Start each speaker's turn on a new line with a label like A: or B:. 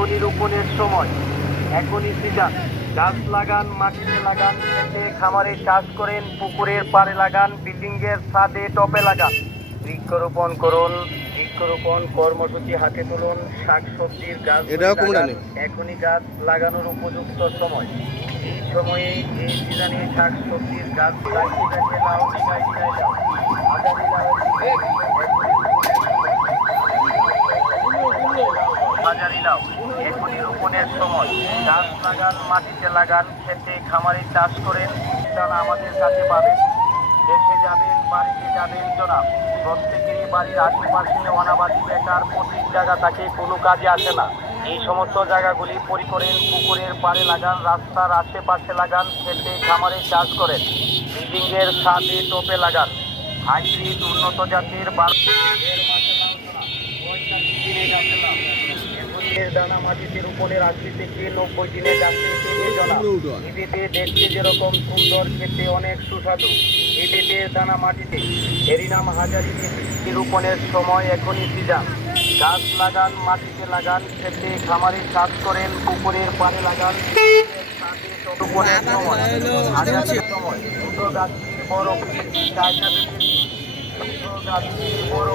A: এখনই রোপণের সময়। এখনই সিজন গাছ লাগান মাটিতে লাগান খেতে খামারে চাষ করেন পুকুরের পাড়ে লাগান বিল্ডিং এর ছাদে টপে লাগান। বৃক্ষরোপণ করুন বৃক্ষরোপণ কর্মসূচি হাতে তুলুন শাকসবজির গাছ। এখনই গাছ লাগানোর উপযুক্ত সময়। এই সময়ে এই সিজনে শাকসবজির গাছ লাগিয়ে লাউ লাউ আগামী লাউ বাজারি লাউ এখনই রোপণের সময়। গাছ লাগান মাটিতে লাগান, খেতে, খামারে চাষ করেন, দানা আমাদের কাছে পাবেন। দেশে যাবেন, বাড়িতে যাবেন, জনাব। প্রত্যেকেরই বাড়ির আশেপাশে অনাবাদী বেকার প্রতি জায়গা তাকে কোনো কাজে আসে না। এই সমস্ত জায়গাগুলি পরি করেন, পুকুরের পাড়ে লাগান, রাস্তার আশেপাশে লাগান, খেতে, খামারে চাষ করেন। বিল্ডিং এর ছাদে টোপে লাগান। হাইব্রিড উন্নত জাতের বার পঁয়তাল্লিশ দিনে গাছে মাটিতে রোপণের আশি থেকে নব্বই দিনে গাছে দেখতে যেরকম সুন্দর খেতে অনেক সুস্বাদু। এবেতের দানা মাটিতে। এরই নাম হাজারি বেবি রোপণের সময় এখনই সিজন গাছ লাগান মাটিতে লাগান খেতে খামারে চাষ করেন পুকুরের পাড়ে লাগান রোপণের সময়। হাজারির সময় ছোট গাছটি বড় জায়গা বেশি ছোট গাছটি বড়